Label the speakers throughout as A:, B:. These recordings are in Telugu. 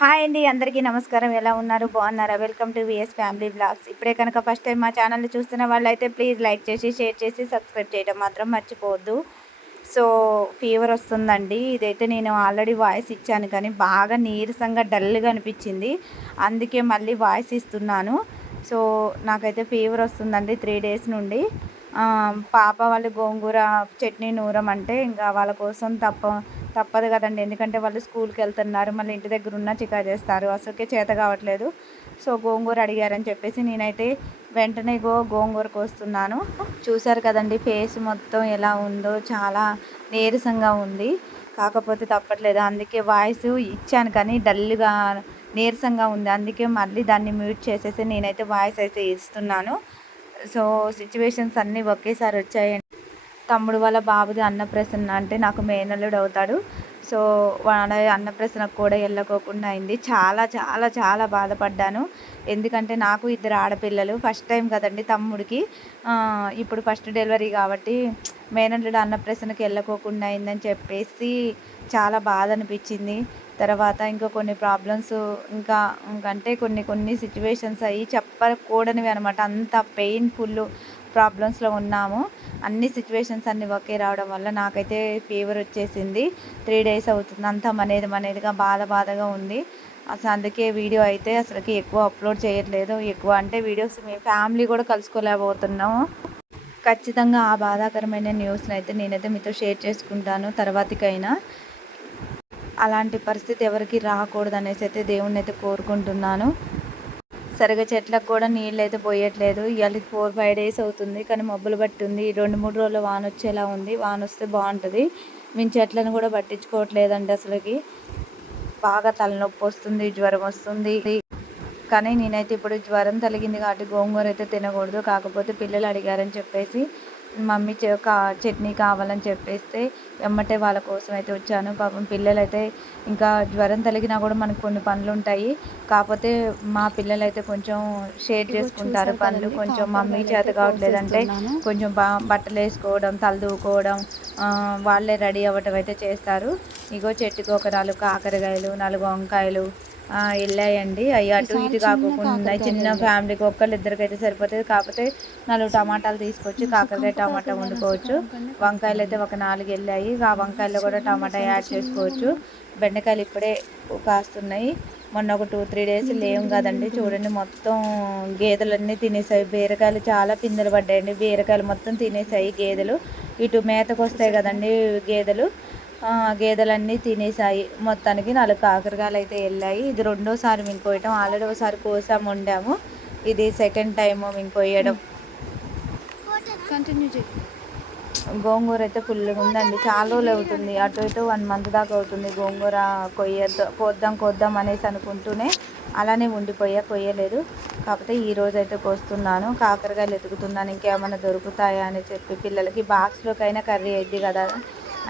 A: హాయ్ అండి అందరికీ నమస్కారం. ఎలా ఉన్నారు? బాగున్నారా? Welcome to VS family blogs. ఇప్పుడే కనుక ఫస్ట్ టైం మా ఛానల్ చూస్తున్న వాళ్ళైతే ప్లీజ్ లైక్ చేసి షేర్ చేసి సబ్స్క్రైబ్ చేయడం మాత్రం మర్చిపోవద్దు. సో ఫీవర్ వస్తుందండి. ఇదైతే నేను ఆల్రెడీ వాయిస్ ఇచ్చాను కానీ బాగా నీరసంగా డల్గా అనిపించింది. అందుకే మళ్ళీ వాయిస్ ఇస్తున్నాను. సో నాకైతే ఫీవర్ వస్తుందండి త్రీ డేస్ నుండి. పాప వాళ్ళు గోంగూర చట్నీ నూరం అంటే ఇంకా వాళ్ళ కోసం తప్ప తప్పదు కదండి. ఎందుకంటే వాళ్ళు స్కూల్కి వెళ్తున్నారు మళ్ళీ ఇంటి దగ్గర ఉన్న చికా చేస్తారు. అసలుకే చేత కావట్లేదు. సో గోంగూర అడిగారని చెప్పేసి నేనైతే వెంటనే గో గోంగూరకు వస్తున్నాను. చూసారు కదండి ఫేస్ మొత్తం ఎలా ఉందో చాలా నీరసంగా ఉంది. కాకపోతే తప్పట్లేదు. అందుకే వాయిస్ ఇచ్చాను కానీ డల్గా నీరసంగా ఉంది. అందుకే మళ్ళీ దాన్ని మ్యూట్ చేసేసి నేనైతే వాయిస్ అయితే ఇస్తున్నాను. సో సిచ్యువేషన్స్ అన్నీ ఒకేసారి వచ్చాయండి. తమ్ముడు వాళ్ళ బాబుది అన్నప్రసన్న అంటే నాకు మేనల్లుడు అవుతాడు. సో వాళ్ళ అన్నప్రసన్నకు కూడా వెళ్ళకోకుండా అయింది. చాలా చాలా చాలా బాధపడ్డాను. ఎందుకంటే నాకు ఇద్దరు ఆడపిల్లలు ఫస్ట్ టైం కదండి తమ్ముడికి. ఇప్పుడు ఫస్ట్ డెలివరీ కాబట్టి మేనల్లుడు అన్నప్రసన్నకి వెళ్ళకోకుండా అయిందని చెప్పేసి చాలా బాధ అనిపించింది. తర్వాత ఇంకా కొన్ని ప్రాబ్లమ్స్ ఇంకా ఇంకంటే కొన్ని కొన్ని సిచ్యువేషన్స్ అవి చెప్పకూడనివి అనమాట అంత పెయిన్ఫుల్ ప్రాబ్లమ్స్లో ఉన్నాము. అన్ని సిచ్యువేషన్స్ అన్నీ ఒకే రావడం వల్ల నాకైతే ఫీవర్ వచ్చేసింది. త్రీ డేస్ అవుతుంది. అంతా మనేది మనేదిగా బాధ బాధగా ఉంది. అసలు అందుకే వీడియో అయితే అసలుకి ఎక్కువ అప్లోడ్ చేయట్లేదు. ఎక్కువ అంటే వీడియోస్ మీ ఫ్యామిలీ కూడా కలుసుకోలేకపోతున్నాము. ఖచ్చితంగా ఆ బాధాకరమైన న్యూస్ని అయితే నేనైతే మీతో షేర్ చేసుకుంటాను. తర్వాతికైనా అలాంటి పరిస్థితి ఎవరికి రాకూడదు అనేసి అయితే దేవుణ్ణి అయితే కోరుకుంటున్నాను. సరిగా చెట్లకు కూడా నీళ్ళు అయితే పోయట్లేదు. ఇవాళకి ఫోర్ ఫైవ్ డేస్ అవుతుంది కానీ మబ్బులు పట్టింది. రెండు మూడు రోజులు వాన వచ్చేలా ఉంది. వాన వస్తే బాగుంటుంది. మేము చెట్లను కూడా పట్టించుకోవట్లేదండి అసలుకి. బాగా తలనొప్పి వస్తుంది జ్వరం వస్తుంది. కానీ నేనైతే ఇప్పుడు జ్వరం తలిగింది కాబట్టి గోంగూర అయితే తినకూడదు. కాకపోతే పిల్లలు అడిగారని చెప్పేసి మమ్మీ చట్నీ కావాలని చెప్పేస్తే వెమ్మటే వాళ్ళ కోసం అయితే వచ్చాను. పాపం పిల్లలు అయితే ఇంకా జ్వరం తలిగినా కూడా మనకు కొన్ని పనులు ఉంటాయి. కాకపోతే మా పిల్లలు అయితే కొంచెం షేర్ చేసుకుంటారు పనులు. కొంచెం మమ్మీ చేత కావట్లేదంటే కొంచెం బా బట్టలు వేసుకోవడం తలదూకోవడం వాళ్ళే రెడీ అవ్వటం అయితే చేస్తారు. ఇగో చెట్టుకు ఒక నాలుగు కాకరకాయలు నాలుగు వంకాయలు వెళ్ళాయండి. అవి అటు ఇటు కాకుండా చిన్న ఫ్యామిలీకి ఒక్కళ్ళు ఇద్దరికి అయితే సరిపోతుంది. కాకపోతే నాలుగు టమాటాలు తీసుకొచ్చి కాకరకాయ టమాటా వండుకోవచ్చు. వంకాయలు అయితే ఒక నాలుగు వెళ్ళాయి. ఆ వంకాయలు కూడా టమాటా యాడ్ చేసుకోవచ్చు. బెండకాయలు ఇప్పుడే కాస్తున్నాయి. మొన్న ఒక టూ త్రీ డేస్ లేవు కదండి. చూడండి మొత్తం గేదెలన్నీ తినేసాయి. బీరకాయలు చాలా పిందెలు పడ్డాయండి. బీరకాయలు మొత్తం తినేసాయి గేదెలు. ఇటు మేతకు వస్తాయి కదండి గేదెలు. గేదెలన్నీ తినేసాయి మొత్తానికి నాలుగు కాకరకాయలు అయితే వెళ్ళాయి. ఇది రెండోసారి మేము కోయటం ఆల్రెడీ ఒకసారి కోసాం వండాము. ఇది సెకండ్ టైం మేము కోయడం కంటిన్యూ చేయి. గోంగూర అయితే ఫుల్గా ఉందండి. చాలా రోజులు అవుతుంది. అటు ఇటు వన్ మంత్ దాకా అవుతుంది గోంగూర కొయ్యద్దు కోద్దాం కోద్దాం అనేసి అనుకుంటూనే అలానే ఉండిపోయా కొయ్యలేదు. కాకపోతే ఈ రోజు అయితే కోస్తున్నాను. కాకరకాయలు ఎతుకుతున్నాను. ఇంకేమైనా దొరుకుతాయా అని చెప్పి పిల్లలకి బాక్స్లోకైనా కర్రీ అయింది కదా.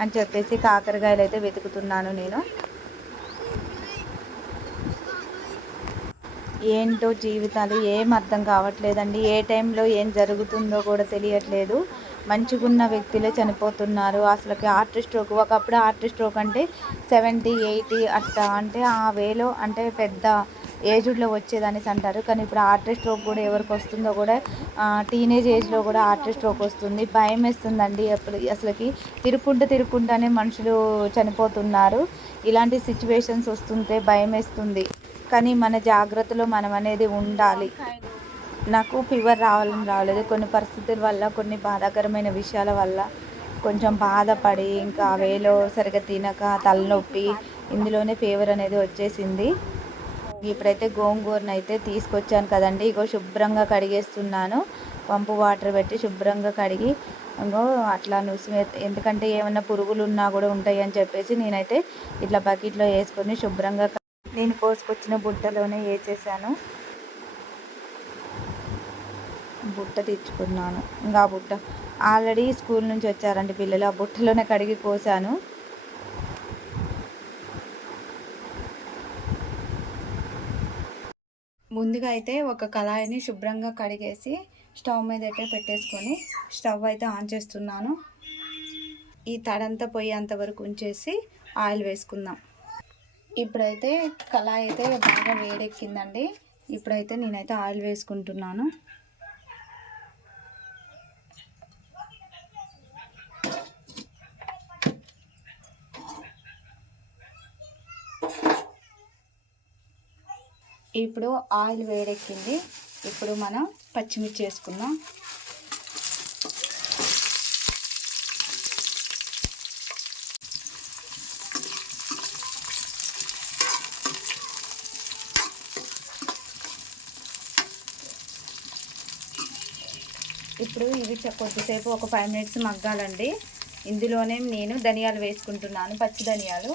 A: అని చెప్పేసి కాకరకాయలు అయితే వెతుకుతున్నాను నేను. ఏంటో జీవితాలు ఏం అర్థం కావట్లేదండి. ఏ టైంలో ఏం జరుగుతుందో కూడా తెలియట్లేదు. మంచిగున్న వ్యక్తులే చనిపోతున్నారు. అసలుకి హార్ట్ స్ట్రోక్ ఒకప్పుడు హార్ట్ స్ట్రోక్ అంటే సెవెంటీ ఎయిటీ అట్లా అంటే ఆ వేలో అంటే పెద్ద ఏజ్డ్లో వచ్చేదనేసి అంటారు. కానీ ఇప్పుడు ఆర్టిస్ట్ స్ట్రోక్ కూడా ఎవరికి వస్తుందో కూడా టీనేజ్ ఏజ్లో కూడా ఆర్టిస్ట్ స్ట్రోక్ వస్తుంది. భయం వేస్తుందండి అప్పుడు అసలుకి. తిరుక్కుంటూ తిరుక్కుంటూనే మనుషులు చనిపోతున్నారు. ఇలాంటి సిచ్యువేషన్స్ వస్తుంటే భయం వేస్తుంది. కానీ మన జాగ్రత్తలో మనం అనేది ఉండాలి. నాకు ఫీవర్ రావాలని రావలేదు కొన్ని పరిస్థితుల వల్ల కొన్ని బాధాకరమైన విషయాల వల్ల కొంచెం బాధపడి ఇంకా వేలో సరిగ్గా తినక తలనొప్పి ఇందులోనే ఫీవర్ అనేది వచ్చేసింది. ఇప్పుడైతే గోంగూరను అయితే తీసుకొచ్చాను కదండి. ఇగో శుభ్రంగా కడిగేస్తున్నాను. పంపు వాటర్ పెట్టి శుభ్రంగా కడిగి ఇంకో అట్లా నుసి ఎందుకంటే ఏమైనా పురుగులు ఉన్నా కూడా ఉంటాయి అని చెప్పేసి నేనైతే ఇట్లా బకెట్లో వేసుకొని శుభ్రంగా నేను కోసుకొచ్చిన బుట్టలోనే వేసేసాను. బుట్ట తెచ్చుకున్నాను ఇంకా ఆ బుట్ట ఆల్రెడీ స్కూల్ నుంచి వచ్చారండి పిల్లలు. ఆ బుట్టలోనే కడిగి కోసాను. ముందుగా అయితే ఒక కళాయిని శుభ్రంగా కడిగేసి స్టవ్ మీద అయితే పెట్టేసుకొని స్టవ్ అయితే ఆన్ చేస్తున్నాను. ఈ తడంతా పోయేంత వరకు ఉంచేసి ఆయిల్ వేసుకుందాం.
B: ఇప్పుడైతే కళాయి అయితే బాగా వేడెక్కిందండి. ఇప్పుడైతే నేనైతే ఆయిల్ వేసుకుంటున్నాను. ఇప్పుడు ఆయిల్ వేడెక్కింది. ఇప్పుడు మనం పచ్చిమిర్చి వేసుకుందాం. ఇప్పుడు ఇవి కొద్దిసేపు ఒక ఫైవ్ మినిట్స్ మగ్గాలండి. ఇందులోనే నేను ధనియాలు వేసుకుంటున్నాను పచ్చి ధనియాలు.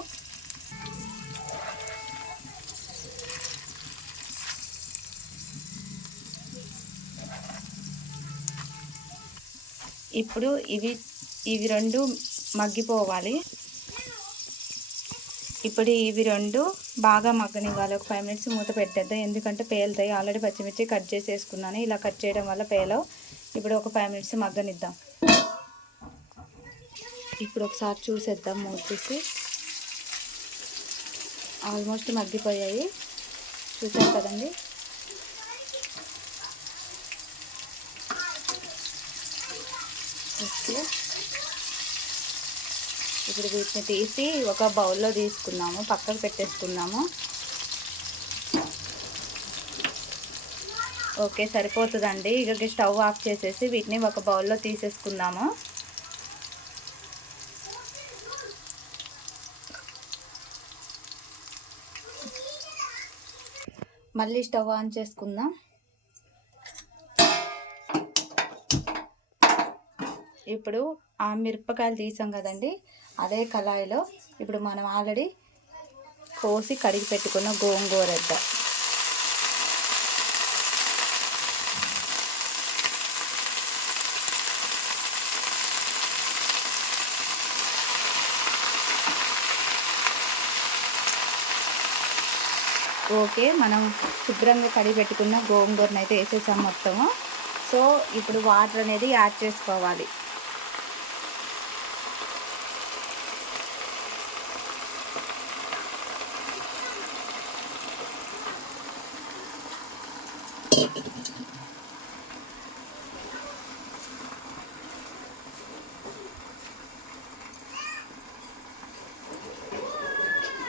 B: ఇప్పుడు ఇవి ఇవి రెండు మగ్గిపోవాలి. ఇప్పుడు ఇవి రెండు బాగా మగ్గనివ్వాలి. ఒక ఫైవ్ మినిట్స్ మూత పెట్టేద్దాం. ఎందుకంటే పేలుతాయి. ఆల్రెడీ పచ్చిమిర్చి కట్ చేసేసుకున్నాను. ఇలా కట్ చేయడం వల్ల పేలవు. ఇప్పుడు ఒక ఫైవ్ మినిట్స్ మగ్గనిద్దాం. ఇప్పుడు ఒకసారి చూసేద్దాం మూతేసి ఆల్మోస్ట్ మగ్గిపోయాయి. చూసారు కదండి ఓకే ఇప్పుడు వీటిని తీసి ఒక బౌల్లో తీసుకున్నాము పక్కకు పెట్టేసుకున్నాము ఓకే సరిపోతుందండి. ఇక స్టవ్ ఆఫ్ చేసేసి వీటిని ఒక బౌల్లో తీసేసుకుందాము. మళ్ళీ స్టవ్ ఆన్ చేసుకుందాం. ఇప్పుడు ఆ మిరపకాయలు తీసాం కదండి. అదే కళాయిలో ఇప్పుడు మనం ఆల్రెడీ కోసి కడిగి పెట్టుకున్న గోంగూర ఓకే మనం శుభ్రంగా కడిగి పెట్టుకున్న గోంగూరను అయితే వేసేసాం మొత్తము. సో ఇప్పుడు వాటర్ అనేది యాడ్ చేసుకోవాలి.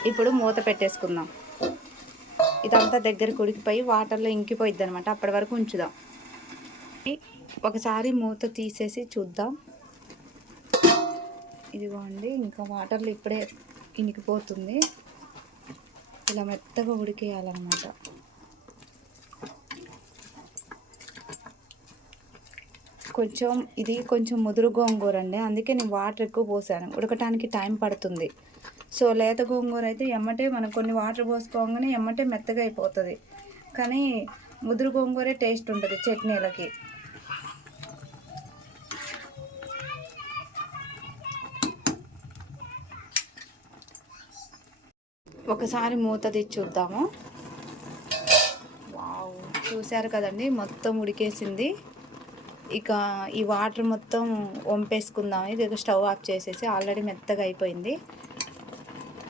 B: ఇప్పుడు మూత పెట్టేసుకుందాం. ఇదంతా దగ్గరికి ఉడికిపోయి వాటర్లో ఇంకిపోయిద్ది అనమాట అప్పటి వరకు ఉంచుదాం. ఒకసారి మూత తీసేసి చూద్దాం. ఇదిగోండి ఇంకా వాటర్లో ఇప్పుడే ఇనికిపోతుంది. ఇలా మెత్తగా ఉడికేయాలన్నమాట. కొంచెం ఇది కొంచెం ముదురు గోంగూర అండి. అందుకే నేను వాటర్ ఎక్కువ పోసాను. ఉడకటానికి టైం పడుతుంది. సో లేత గోంగూర అయితే ఎమ్మటే మనం కొన్ని వాటర్ పోసుకోగానే ఎమ్మటే మెత్తగా అయిపోతుంది. కానీ ముదురు గోంగూరే టేస్ట్ ఉంటుంది చట్నీలకి. ఒకసారి మూత తెచ్చి చూద్దాము. వావ్ చూశారు కదండి? మొత్తం ఉడికేసింది. ఇక ఈ వాటర్ మొత్తం వంపేసుకుందాం. ఇది స్టవ్ ఆఫ్ చేసేసి ఆల్రెడీ మెత్తగా అయిపోయింది.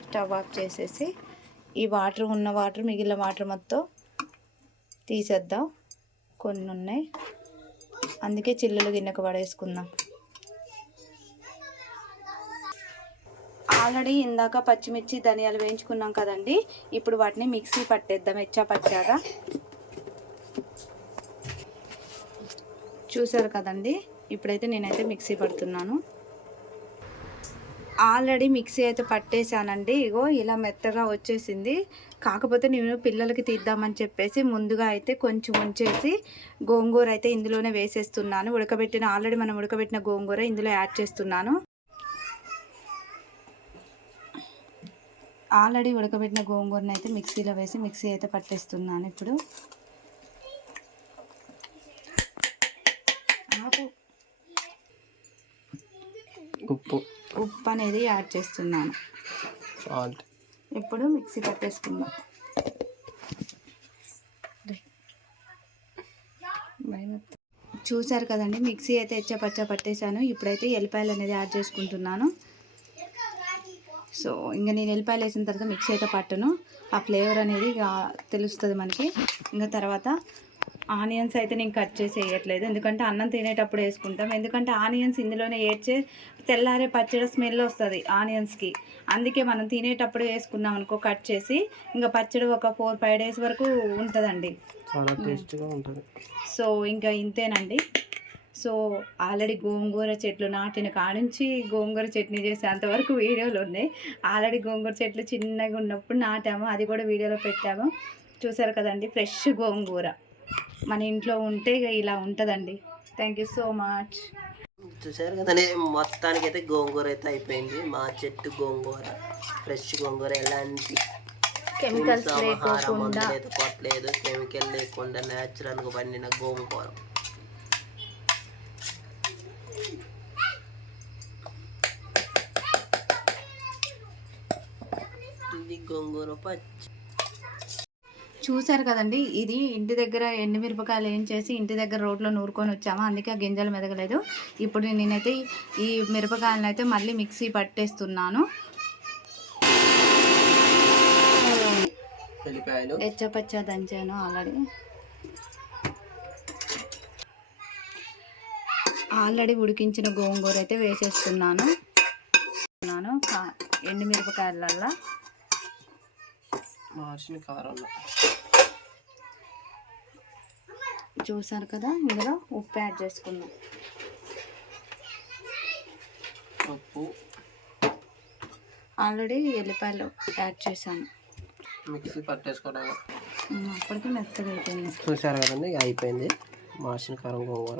B: స్టవ్ ఆఫ్ చేసేసి ఈ వాటర్ ఉన్న వాటర్ మిగిలిన వాటర్ మొత్తం తీసేద్దాం. కొన్ని ఉన్నాయి. అందుకే చిల్లులు గిన్నెకు పడేసుకుందాం. ఆల్రెడీ ఇందాక పచ్చిమిర్చి ధనియాలు వేయించుకున్నాం కదండి. ఇప్పుడు వాటిని మిక్సీ పట్టేద్దాం. ఎచ్చా పచ్చాగా చూసారు కదండి. ఇప్పుడైతే నేనైతే మిక్సీ పడుతున్నాను. ఆల్రెడీ మిక్సీ అయితే పట్టేశానండి. ఇగో ఇలా మెత్తగా వచ్చేసింది. కాకపోతే నేను పిల్లలకి తీద్దామని చెప్పేసి ముందుగా అయితే కొంచెం ఉంచేసి గోంగూర అయితే ఇందులోనే వేసేస్తున్నాను. ఉడకబెట్టిన ఆల్రెడీ మనం ఉడకబెట్టిన గోంగూర ఇందులో యాడ్ చేస్తున్నాను. ఆల్రెడీ ఉడకబెట్టిన గోంగూరని అయితే మిక్సీలో వేసి మిక్సీ అయితే పట్టేస్తున్నాను ఇప్పుడు.
C: ఉప్పు.
B: ఉప్పు అనేది యాడ్ చేస్తున్నాను.
C: సాల్ట్.
B: ఇప్పుడు మిక్సీ పట్టేసుకుందాం. చూసారు కదండి మిక్సీ అయితే ఎచ్చపచ్చ పట్టేశాను. ఇప్పుడైతే ఎల్లిపాయలు అనేది యాడ్ చేసుకుంటున్నాను. సో ఇంకా నేను ఎల్లిపాయలు వేసిన తర్వాత మిక్స్ అయితే పట్టును. ఆ ఫ్లేవర్ అనేది ఇక తెలుస్తుంది మనకి. ఇంకా తర్వాత ఆనియన్స్ అయితే నేను కట్ చేసి వేయట్లేదు ఎందుకంటే అన్నం తినేటప్పుడు వేసుకుంటాం. ఎందుకంటే ఆనియన్స్ ఇందులోనే ఏడ్చే తెల్లారే పచ్చడి స్మెల్ వస్తుంది ఆనియన్స్కి. అందుకే మనం తినేటప్పుడు వేసుకున్నాం అనుకో కట్ చేసి ఇంకా పచ్చడి ఒక ఫోర్ ఫైవ్ డేస్ వరకు ఉంటుందండి.
D: చాలా టేస్టీగా ఉంటుంది.
B: సో ఇంకా ఇంతేనండి. సో ఆల్రెడీ గోంగూర చెట్లు నాటిన కానుంచి గోంగూర చట్నీ చేసే అంతవరకు వీడియోలు ఉన్నాయి. ఆల్రెడీ గోంగూర చెట్లు చిన్నగా ఉన్నప్పుడు నాటాము. అది కూడా వీడియోలో పెట్టాము. చూసారు కదండి? ఫ్రెష్ గోంగూర. మన ఇంట్లో ఉంటే ఇక ఇలా ఉంటుందండి. థ్యాంక్ యూ సో మచ్
C: చూసారు కదండి మొత్తానికి అయితే గోంగూర అయితే అయిపోయింది. మా చెట్టు గోంగూర ఫ్రెష్ గోంగూర ఎలాంటి
B: కెమికల్స్
C: అయితే కొట్టలేదు కెమికల్ లేకుండా న్యాచురల్గా పండిన గోంగూర. ఇది గోంగూర పచ్చి
B: చూసారు కదండి. ఇది ఇంటి దగ్గర ఎండుమిరపకాయలు ఏం చేసి ఇంటి దగ్గర రోడ్లో నూరుకొని వచ్చాము? అందుకే ఆ గింజలు మెదగలేదు. ఇప్పుడు నేనైతే ఈ మిరపకాయలను అయితే మళ్ళీ మిక్సీ పట్టేస్తున్నాను. ఎచ్చపచ్చ దంచాను ఆల్రెడీ. ఆల్రెడీ ఉడికించిన గోంగూర అయితే వేసేస్తున్నాను. కా- ఎండుమిరపకాయలల్లా చూసారు కదా ఇందులో ఉప్పు యాడ్ చేసుకుందాం.
C: ఉప్పు.
B: ఆల్రెడీ ఎల్లిపాయలు యాడ్ చేశాను.
C: మిక్సీ పట్టేసుకోవడం
B: ఉమ్, అప్పటికి మెత్తగా అయిపోయింది.
C: చూసారు కదండి అయిపోయింది. మార్చిన కారం గోంగూర.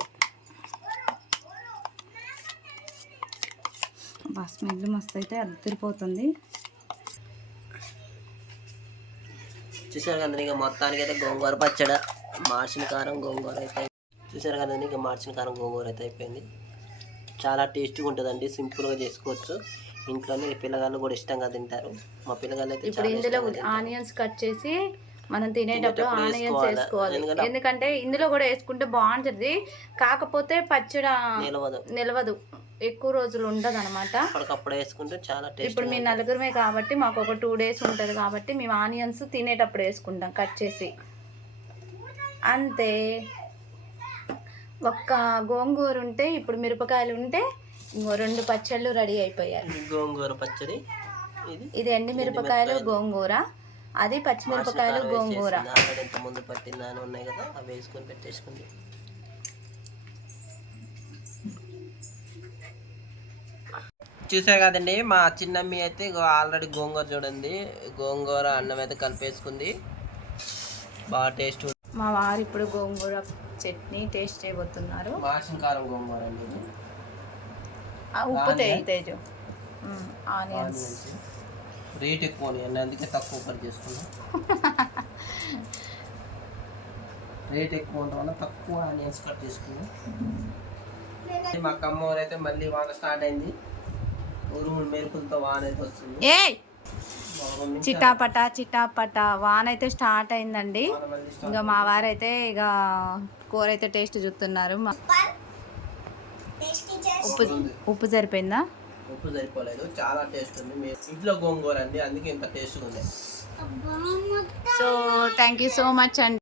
B: బా స్మెల్ మస్తు అయితే అద్దరిపోతుంది.
C: చూసారు కదండి ఇక మొత్తానికి అయితే గోంగూర పచ్చడ. మార్చిన కారం గోంగూర అయితే చూసారు కదండి ఇక మార్చిన కారం గోంగూర అయితే అయిపోయింది. చాలా టేస్టీగా ఉంటుందండి సింపుల్గా చేసుకోవచ్చు. ఇంట్లోనే పిల్లగాళ్ళు కూడా ఇష్టంగా తింటారు. మా పిల్లగాళ్ళు అయితే
B: ఇప్పుడు ఇందులో. ఆనియన్స్ కట్ చేసి మనం తినేటప్పుడు ఆనియన్స్
C: వేసుకోవాలి. ఎందుకంటే-
B: ఇందులో కూడా వేసుకుంటే బాగుంటుంది. కాకపోతే పచ్చడి
C: నిలవదు.
B: నిలవదు. ఎక్కువ రోజులు ఉండదు అనమాట ఇప్పుడు మీ నలుగురమే కాబట్టి మాకు ఒక టూ డేస్ ఉంటుంది కాబట్టి మేము ఆనియన్స్ తినేటప్పుడు వేసుకుంటాం కట్ చేసి. అంతే. ఒక్క గోంగూర ఉంటే ఇప్పుడు మిరపకాయలు ఉంటే ఇంకో రెండు పచ్చళ్ళు రెడీ అయిపోయాయి
C: గోంగూర పచ్చడి. ఇది
B: ఇది ఎండి మిరపకాయలు గోంగూర. అది పచ్చిమిరపకాయలు గోంగూర.
C: ముందు పట్టిందని ఉన్నాయి కదా అవి వేసుకొని పెట్టేసుకుంది చూసారు కదండి మా చిన్నమ్మి అయితే ఆల్రెడీ గోంగూర చూడండి. గోంగూర అన్నం అయితే కలిపేసుకుంది. బాగా టేస్ట్
B: మా వారు ఇప్పుడు గోంగూర చట్నీ టేస్ట్ చేయబోతున్నారు.
C: కారం గోంగూర
B: ఉప్పు. తేజ ఆనియన్స్.
C: రేట్ ఎక్కువ అందుకే తక్కువ పని చేసుకున్నాం. రేట్ ఎక్కువ ఉండడం వల్ల తక్కువ ఆనియన్స్ కట్ చేసుకున్నాం. మా అయితే మళ్ళీ వాన స్టార్ట్ అయింది. ఉరుములు మెరుపులతో వాన అయితే వస్తుంది.
B: చిటాపట చిటాపట. వాన అయితే స్టార్ట్ అయిందండి. ఇంకా మా వారైతే ఇక కూర అయితే టేస్ట్ చూస్తున్నారు. మా- ఉప్పు ఉప్పు సరిపోయిందా?
C: ఉప్పు సరిపోలేదు. చాలా టేస్ట్ ఉంది. మీ ఇంట్లో గోంగూర అండి. అందుకే ఇంత టేస్ట్ ఉంది.
B: So thank you so much అండి.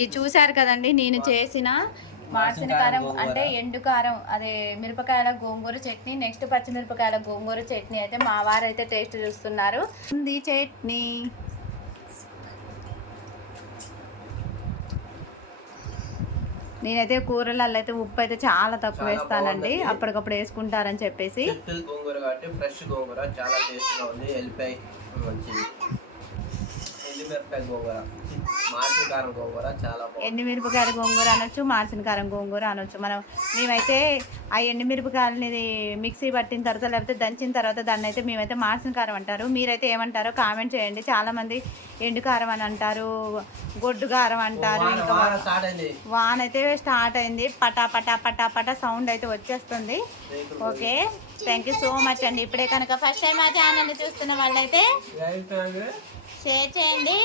B: ఇది చూశారు కదండి నేను చేసిన మార్చిన కారం అంటే ఎండు కారం అదే మిరపకాయల గోంగూర చట్నీ నెక్స్ట్ పచ్చిమిరపకాయల గోంగూర చట్నీ అయితే మా వారు అయితే టేస్ట్ చూస్తున్నారు. ఉంది చట్నీ. నేనైతే కూరలలో అయితే ఉప్పు అయితే చాలా తక్కువ వేస్తానండి. అప్పటికప్పుడు వేసుకుంటారని చెప్పేసి.
C: గోంగూర కాబట్టి ఫ్రెష్ గోంగూర చాలా టేస్ట్గా ఉంది మంచిది. గోంగూర. మార్చి కారం గోంగూర చాలా
B: అనొచ్చు మార్చిన కారం గోంగూర అనొచ్చు మనం మేమైతే ఆ ఎండుమిరపకాయలని మిక్సీ పట్టిన తర్వాత లేకపోతే దంచిన తర్వాత దాన్ని అయితే మేమైతే మార్చిన కారం అంటారు. మీరైతే ఏమంటారో కామెంట్ చేయండి. చాలా మంది ఎండు కారం అని అంటారు గొడ్డు కారం అంటారు
C: వాన
B: ఇంకా
C: వాన
B: అయితే స్టార్ట్ అయింది. పటా పటా పటా పటా సౌండ్ అయితే వచ్చేస్తుంది. Okay. Thank you so much అండి. ఇప్పుడే కనుక ఫస్ట్ టైం మా ఛానల్ చూస్తున్న వాళ్ళైతే. షేర్ చేయండి.